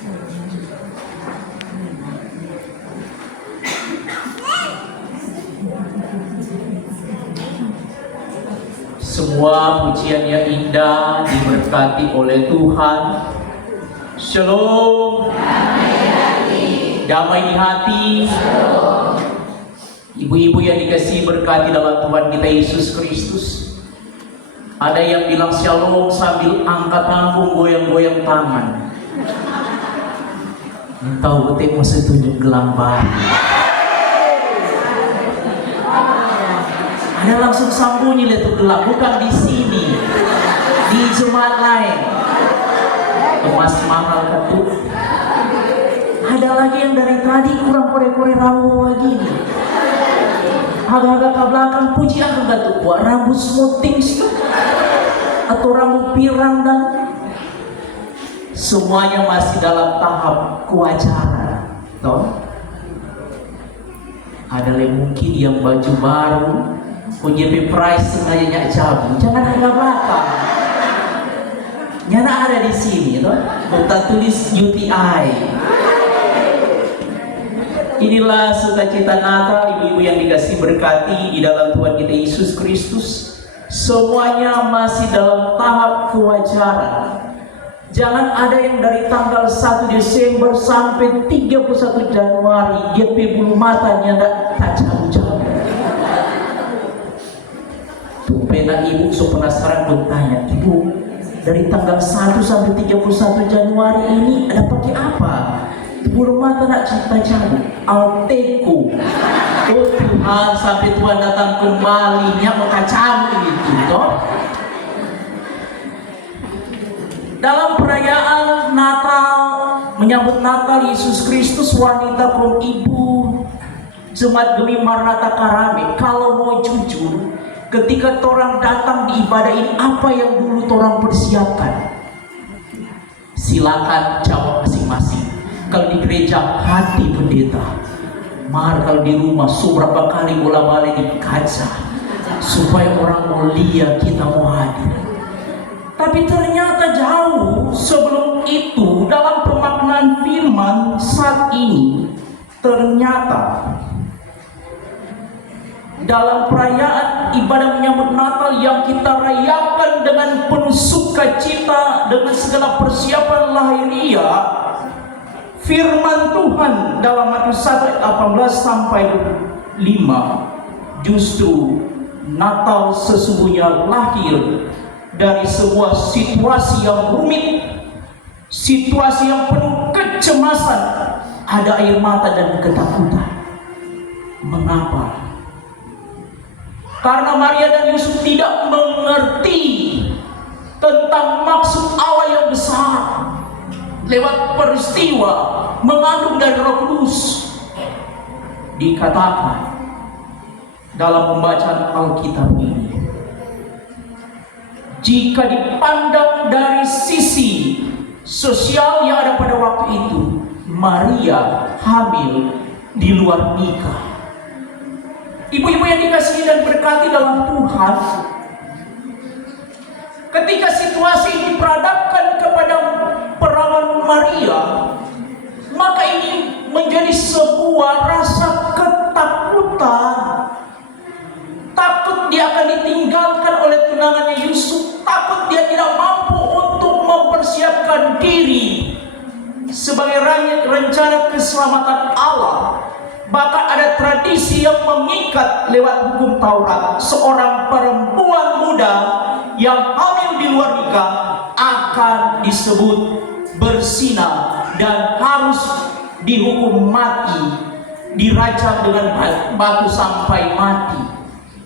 Semua pujian yang indah diberkati oleh Tuhan. Shalom. Damai di hati. Ibu-ibu yang dikasihi berkati dalam Tuhan kita Yesus Kristus. Ada yang bilang shalom sambil angkat panggung goyang-goyang tangan. Tahu betul mesti tunjuk gelambar. Ada langsung sambunyi lihat gelap, bukan di sini, di jemaat lain. Emas mahal ketuk. Ada lagi yang dari tadi kurang kore-kore rambut lagi. Agak-agak ke belakang pujian ketuk buat rambut smoothing atau rambut pirang dan semuanya masih dalam tahap kewajaran. Toh? Ada yang mungkin yang baju baru. OJP Price sengaja nyak cabut, jangan agak belakang. Nyana ada di sini, toh. Kita tulis UTI. Inilah sukacita Natal, ibu-ibu yang dikasih berkati di dalam Tuhan kita Yesus Kristus. Semuanya masih dalam tahap kewajaran. Jangan ada yang dari tanggal 1 Desember sampai 31 Januari GP bulu matanya tak cabut-cabut. Pena ibu so penasaran bertanya, ibu dari tanggal 1 sampai 31 Januari ini ada pakai apa? Bulu mata nak cerita cabut Alteco. Oh Tuhan, sampai Tuhan datang kembali nya mengacau gitu toh. Dalam perayaan Natal, menyambut Natal Yesus Kristus, wanita kaum ibu Jemaat Gemi Maranatha Karame, kalau mau jujur, ketika torang datang di ibadah ini, apa yang dulu torang persiapkan? Silakan jawab masing-masing. Kalau di gereja, hati pendeta. Mar kalau di rumah, seberapa kali bola-balik di kaca supaya orang mau lihat kita mau hadir. Tapi ternyata jauh sebelum itu, dalam pemaknaan firman saat ini, ternyata dalam perayaan ibadah menyambut Natal yang kita rayakan dengan penuh sukacita dengan segala persiapan lahiriah, firman Tuhan dalam Matius 1 ayat 18 sampai 5 justru Natal sesungguhnya lahir dari sebuah situasi yang rumit, situasi yang penuh kecemasan, ada air mata dan ketakutan. Mengapa? Karena Maria dan Yusuf tidak mengerti tentang maksud Allah yang besar lewat peristiwa mengandung dari Roh Kudus. Dikatakan dalam pembacaan Alkitab ini, jika dipandang dari sisi sosial yang ada pada waktu itu, Maria hamil di luar nikah. Ibu-ibu yang dikasihi dan berkati dalam Tuhan, ketika situasi diperadabkan kepada perawan Maria, maka ini menjadi sebuah rasa ketakutan. Takut dia akan ditinggalkan oleh tunangannya Yusuf, takut dia tidak mampu untuk mempersiapkan diri sebagai rencana keselamatan Allah. Bahkan ada tradisi yang mengikat lewat hukum Taurat, seorang perempuan muda yang hamil di luar nikah akan disebut berzina dan harus dihukum mati, dirajam dengan batu sampai mati.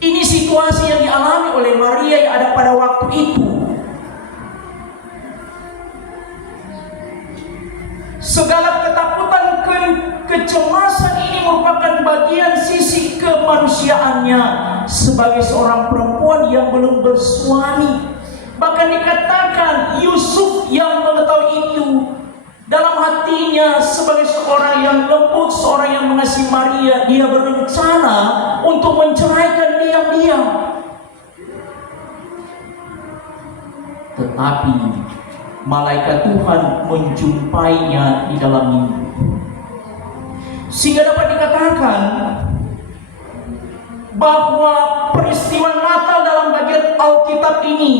Ini situasi yang dialami oleh Maria yang ada pada waktu itu. Segala ketakutan, kecemasan ini merupakan bagian sisi kemanusiaannya sebagai seorang perempuan yang belum bersuami. Bahkan dikatakan Yusuf yang mengetahui itu, dalam hatinya sebagai seorang yang lembut, seorang yang mengasihi Maria, dia berencana untuk menceraikan diam-diam. Tetapi malaikat Tuhan menjumpainya di dalam mimpi. Sehingga dapat dikatakan bahwa peristiwa Natal dalam bagian Alkitab ini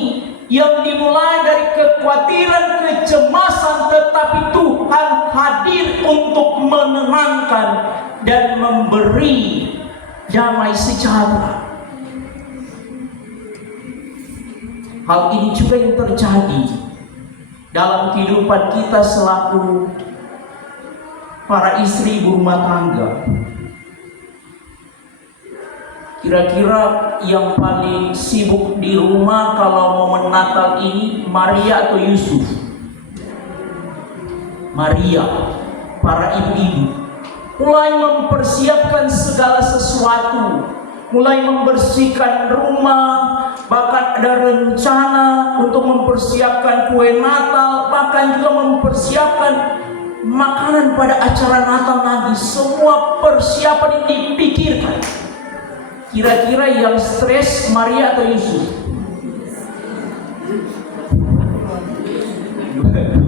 yang dimulai dari kekhawatiran, kecemasan, tetapi Tuhan hadir untuk menenangkan dan memberi damai sejahtera. Hal ini juga yang terjadi dalam kehidupan kita selaku para istri ibu rumah tangga. Kira-kira yang paling sibuk di rumah kalau momen Natal ini Maria atau Yusuf? Maria, para ibu-ibu mulai mempersiapkan segala sesuatu, mulai membersihkan rumah, bahkan ada rencana untuk mempersiapkan kue Natal, bahkan juga mempersiapkan makanan pada acara Natal nanti. Semua persiapan ini dipikirkan. Kira-kira yang stres Maria atau Yusuf?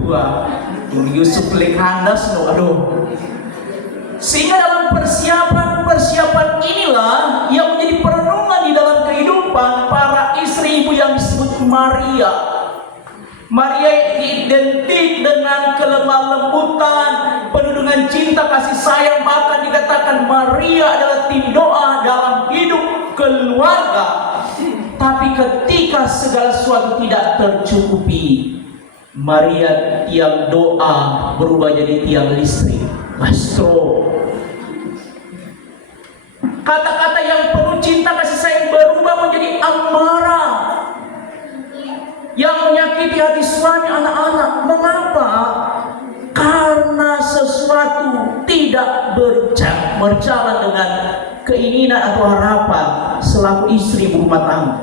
Dua. Yusuf pelik handas, aduh. Sehingga dalam persiapan inilah yang menjadi perenungan di dalam kehidupan para istri ibu yang disebut Maria. Maria identik dengan kelemah lembutan, penuh dengan cinta kasih sayang, bahkan dikatakan Maria adalah tim doa dalam hidup keluarga. Tapi ketika segala sesuatu tidak tercukupi, Maria tiang doa berubah jadi tiang listrik, Astro. Kata-kata yang penuh cinta kasih sayang berubah menjadi amarah yang menyakiti hati suami, anak-anak. Mengapa? Karena sesuatu tidak berjalan dengan keinginan atau harapan selaku istri berumah tangga.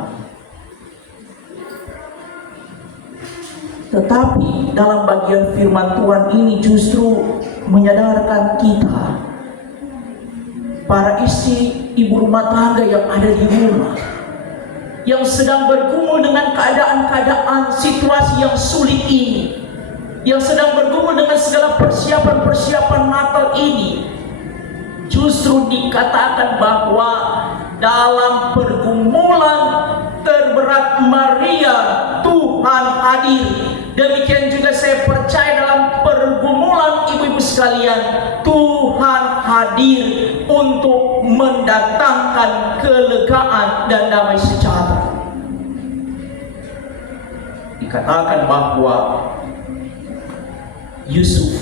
Tetapi dalam bagian firman Tuhan ini justru menyadarkan kita, para istri ibu rumah tangga yang ada di rumah, yang sedang bergumul dengan keadaan-keadaan situasi yang sulit ini, yang sedang bergumul dengan segala persiapan-persiapan Natal ini, justru dikatakan bahwa dalam pergumulan terberat Maria, Tuhan hadir. Demikian juga saya percaya dalam pergumulan ibu-ibu sekalian, Tuhan hadir untuk mendatangkan kelegaan dan damai sejahtera. Dikatakan bahwa Yusuf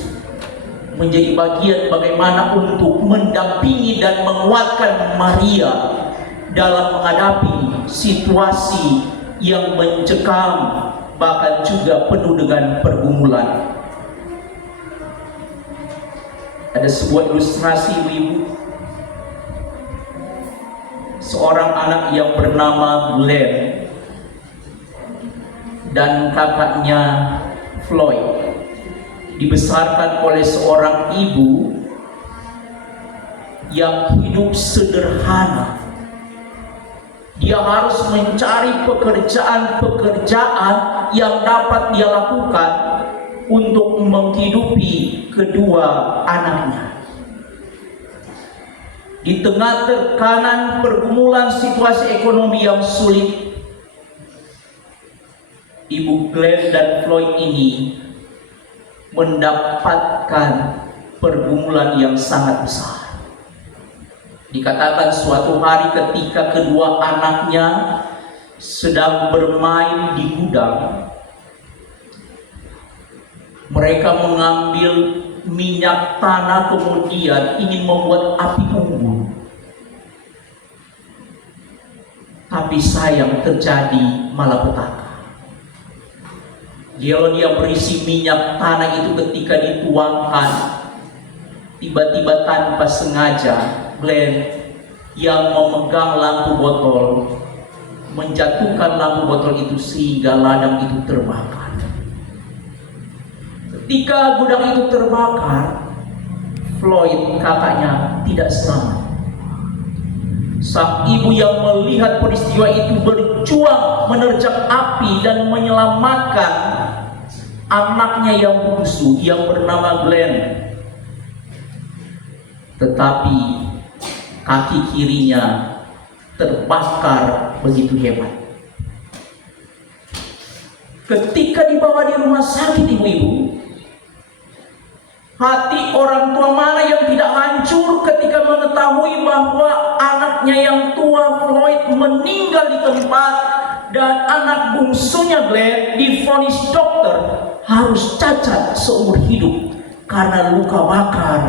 menjadi bagian bagaimana untuk mendampingi dan menguatkan Maria dalam menghadapi situasi yang mencekam, bahkan juga penuh dengan pergumulan. Ada sebuah ilustrasi ibu-ibu, seorang anak yang bernama Glenn dan kakaknya Floyd dibesarkan oleh seorang ibu yang hidup sederhana. Dia harus mencari pekerjaan-pekerjaan yang dapat dia lakukan untuk menghidupi kedua anaknya. Di tengah tekanan pergumulan situasi ekonomi yang sulit, Ibu Glenn dan Floyd ini mendapatkan pergumulan yang sangat besar. Dikatakan suatu hari ketika kedua anaknya sedang bermain di gudang, mereka mengambil minyak tanah kemudian ingin membuat api unggun. Tapi sayang terjadi malapetaka. Dia berisi minyak tanah itu ketika dituangkan, tiba-tiba tanpa sengaja Glenn yang memegang lampu botol menjatuhkan lampu botol itu sehingga ladang itu terbakar. Ketika gudang itu terbakar, Floyd kakaknya tidak selamat. Sang ibu yang melihat peristiwa itu berjuang menerjang api dan menyelamatkan anaknya yang bungsu yang bernama Glenn. Tetapi kaki kirinya terbakar begitu hebat. Ketika dibawa di rumah sakit, ibu-ibu, hati orang tua mana yang tidak hancur ketika mengetahui bahwa anaknya yang tua Floyd meninggal di tempat, dan anak bungsunya Glenn divonis dokter harus cacat seumur hidup karena luka bakar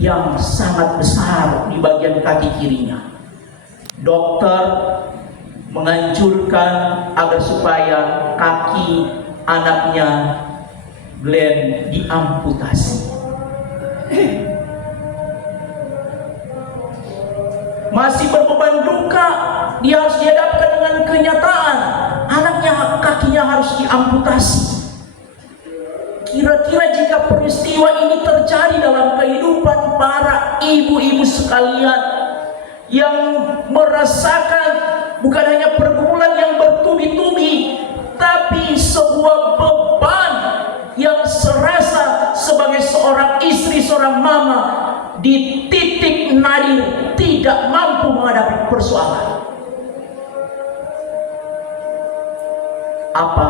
yang sangat besar di bagian kaki kirinya. Dokter menganjurkan agar supaya kaki anaknya Glenn diamputasi. Masih berbeban duka, dia harus dihadapkan dengan kenyataan anaknya kakinya harus diamputasi. Kira-kira jika peristiwa ini terjadi dalam kehidupan para ibu-ibu sekalian yang merasakan bukan hanya pergumulan yang bertubi-tubi, tapi sebuah beban yang serasa sebagai seorang istri, seorang mama di titik nadir tidak mampu menghadapi persoalan. Apa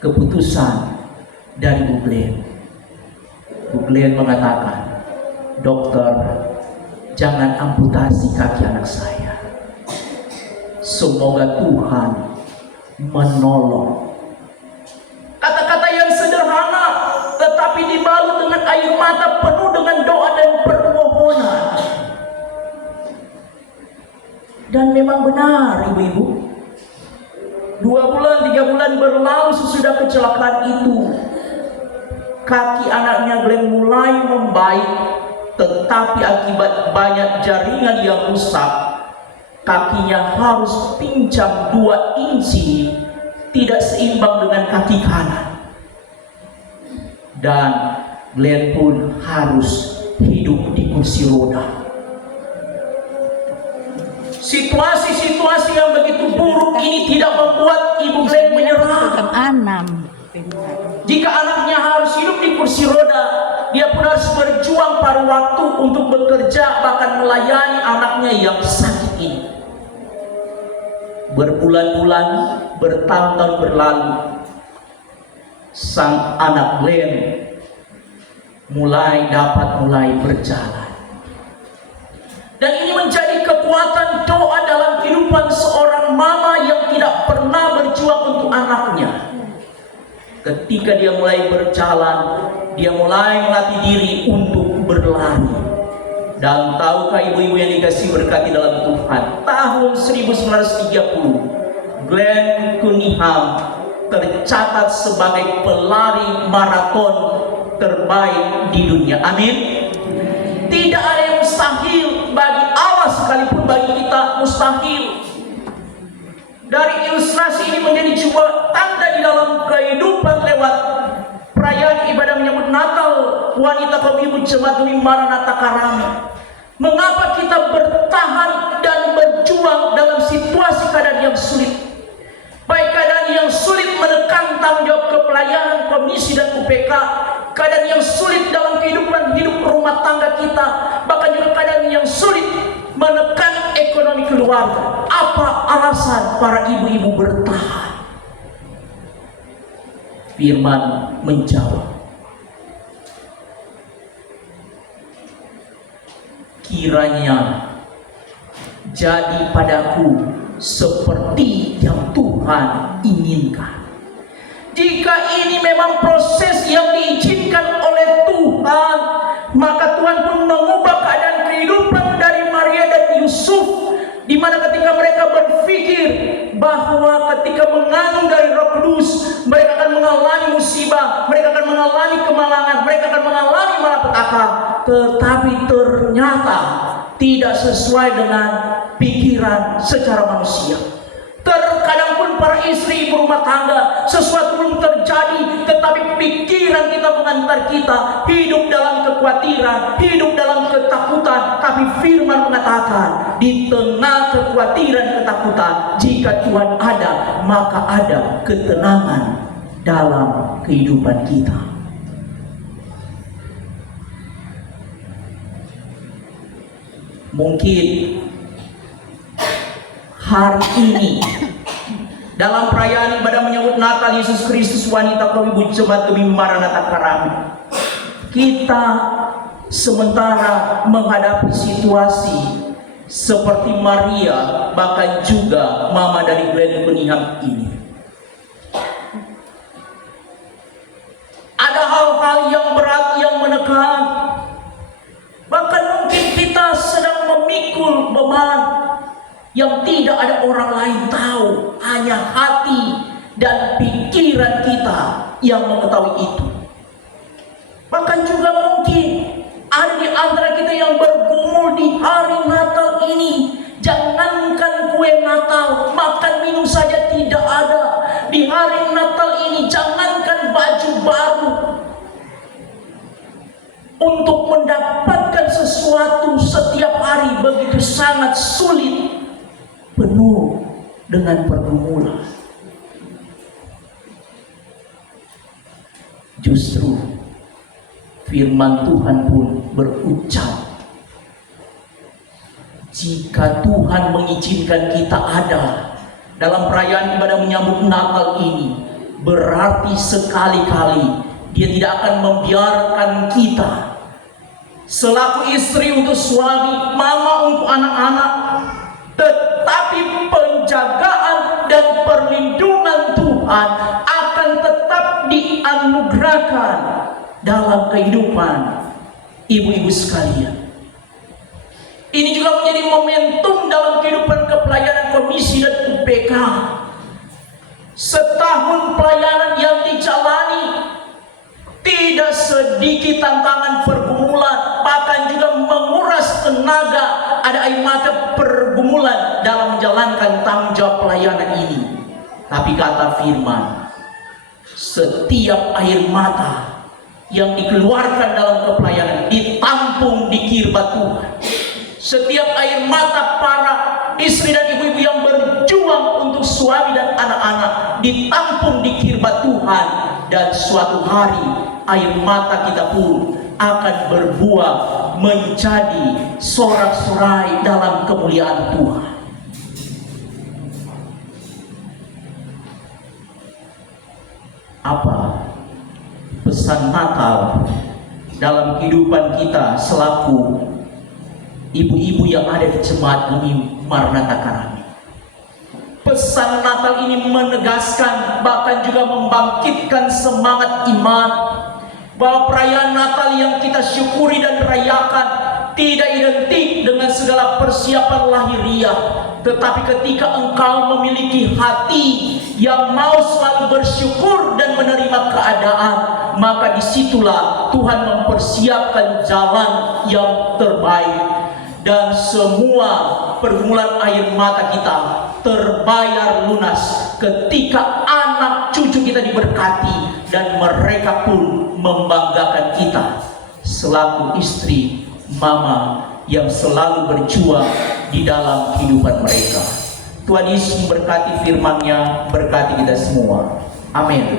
keputusan dari Bu Glenn? Bu Glenn mengatakan, dokter, jangan amputasi kaki anak saya. Semoga Tuhan menolong. Kata-kata yang sederhana, tetapi dibalut dengan air mata, penuh dengan doa dan permohonan. Dan memang benar, ibu-ibu, 2 bulan, 3 bulan berlalu sesudah kecelakaan itu, kaki anaknya Glenn mulai membaik, tetapi akibat banyak jaringan yang rusak, kakinya harus pincang 2 inci, tidak seimbang dengan kaki kanan. Dan Glenn pun harus hidup di kursi roda. Situasi-situasi yang begitu buruk ini tidak membuat Ibu Glenn menyerah. Jika anaknya harus hidup di kursi roda, dia pun harus berjuang paruh waktu untuk bekerja, bahkan melayani anaknya yang sakit ini. Berbulan-bulan, bertahun-tahun berlalu, sang anak Glenn mulai berjalan. Dan ini menjadi kekuatan doa dalam kehidupan seorang mama yang tidak pernah berjuang untuk anaknya. Ketika dia mulai berjalan, dia mulai melatih diri untuk berlari. Dan tahukah ibu-ibu yang dikasih berkati dalam Tuhan, tahun 1930 Glenn Cunningham tercatat sebagai pelari maraton terbaik di dunia. Amin. Tidak ada yang mustahil bagi Allah, sekalipun bagi kita mustahil. Dari ilustrasi ini menjadi sebuah tanda di dalam kehidupan lewat perayaan ibadah menyambut Natal wanita kaum ibu jemaat Maranatha Karami. Mengapa kita bertahan dan berjuang dalam situasi keadaan yang sulit? Baik keadaan yang sulit menekan tanggung jawab kepelayanan komisi dan UPK, keadaan yang sulit dalam kehidupan hidup rumah tangga kita, bahkan juga keadaan yang sulit menekan ekonomi keluarga. Apa alasan para ibu-ibu bertahan? Firman menjawab, kiranya jadi padaku seperti yang Tuhan inginkan. Jika ini memang proses yang diizinkan oleh Tuhan, maka Tuhan pun mengubah keadaan kehidupan dari Maria dan Yusuf, di mana ketika mereka berpikir bahwa ketika mengandung dari Roh Kudus, mereka akan mengalami musibah, mereka akan mengalami kemalangan, mereka akan mengalami malapetaka, tetapi ternyata tidak sesuai dengan pikiran secara manusia. Terkadang pun para istri ibu rumah tangga, sesuatu belum terjadi, tetapi pikiran kita mengantar kita hidup dalam kekhawatiran, hidup dalam ketakutan. Tapi firman mengatakan, di tengah kekhawatiran, ketakutan, jika Tuhan ada, maka ada ketenangan dalam kehidupan kita. Mungkin hari ini dalam perayaan ibadah menyambut Natal Yesus Kristus wanita kami bujebat demi Maranatha Karami, kita sementara menghadapi situasi seperti Maria, bahkan juga mama dari Glenn Kuniham ini. Ada hal-hal yang berat yang menekan, bahkan mungkin kita sedang memikul beban yang tidak ada orang lain tahu, hanya hati dan pikiran kita yang mengetahui itu. Bahkan juga mungkin ada di antara kita yang bergumul di hari Natal ini. Jangankan kue Natal, makan minum saja tidak ada. Di hari Natal ini jangankan baju baru, untuk mendapatkan sesuatu setiap hari begitu sangat sulit, penuh dengan pergumulan. Justru firman Tuhan pun berucap, jika Tuhan mengizinkan kita ada dalam perayaan ibadah menyambut Natal ini, berarti sekali-kali Dia tidak akan membiarkan kita selaku istri untuk suami, mama untuk anak-anak, tetapi penjagaan dan perlindungan Tuhan akan tetap dianugerahkan dalam kehidupan ibu-ibu sekalian. Ini juga menjadi momentum dalam kehidupan kepelayanan komisi dan UPK. Setahun pelayanan yang dijalani, tidak sedikit tantangan pergumulan, bahkan juga menguras tenaga, ada air mata pergumulan dalam menjalankan tanggung jawab pelayanan ini. Tapi kata firman, setiap air mata yang dikeluarkan dalam kepelayanan ditampung di kirbat Tuhan. Setiap air mata para istri dan ibu-ibu yang berjuang untuk suami dan anak-anak ditampung di kirbat Tuhan. Dan suatu hari air mata kita pun akan berbuah menjadi sorak-sorai dalam kemuliaan Tuhan. Apa pesan Natal dalam kehidupan kita selaku ibu-ibu yang ada di jemaat Gemi Maranatha Karami? Pesan Natal ini menegaskan, bahkan juga membangkitkan semangat iman, bahwa perayaan Natal yang kita syukuri dan rayakan tidak identik dengan segala persiapan lahiriah, tetapi ketika engkau memiliki hati yang mau selalu bersyukur dan menerima keadaan, maka disitulah Tuhan mempersiapkan jalan yang terbaik. Dan semua pergumulan air mata kita terbayar lunas ketika anak cucu kita diberkati dan mereka pun membanggakan kita selaku istri, mama yang selalu berjuang di dalam kehidupan mereka. Tuhan Yesus memberkati firman-Nya, berkati kita semua. Amin.